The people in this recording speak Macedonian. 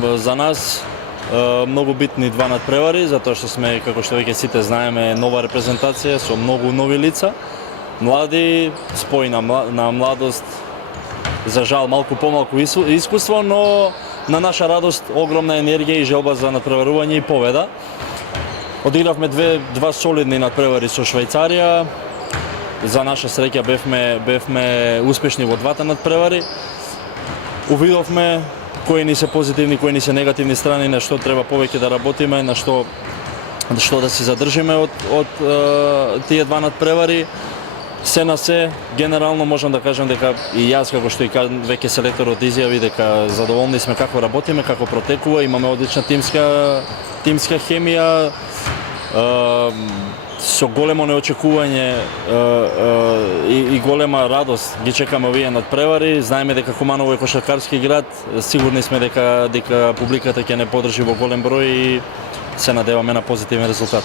За нас многу битни два надпревари, затоа што сме, како што веќе сите знаеме, нова репрезентација со многу нови лица. Млади, спој на младост, за жал малку помалку искуство, но на наша радост огромна енергија и желба за надпреварување и победа. Одигравме два солидни надпревари со Швајцарија. За наша среќа бевме успешни во двата надпревари. Увидовме кои ни се позитивни, кои ни се негативни страни, на што треба повеќе да работиме, на што да се задржиме од тие два надпревари. Се на се, генерално можам да кажам дека и јас, како што и веќе селекторот изјави, дека задоволни сме како работиме, како протекува, имаме одлична тимска хемија, со големо неочекување и голема радост ги чекаме овие надпревари. Знаеме дека Куманово е кошаркарски град, сигурни сме дека публиката ќе не подржи во голем број и се надеваме на позитивен резултат.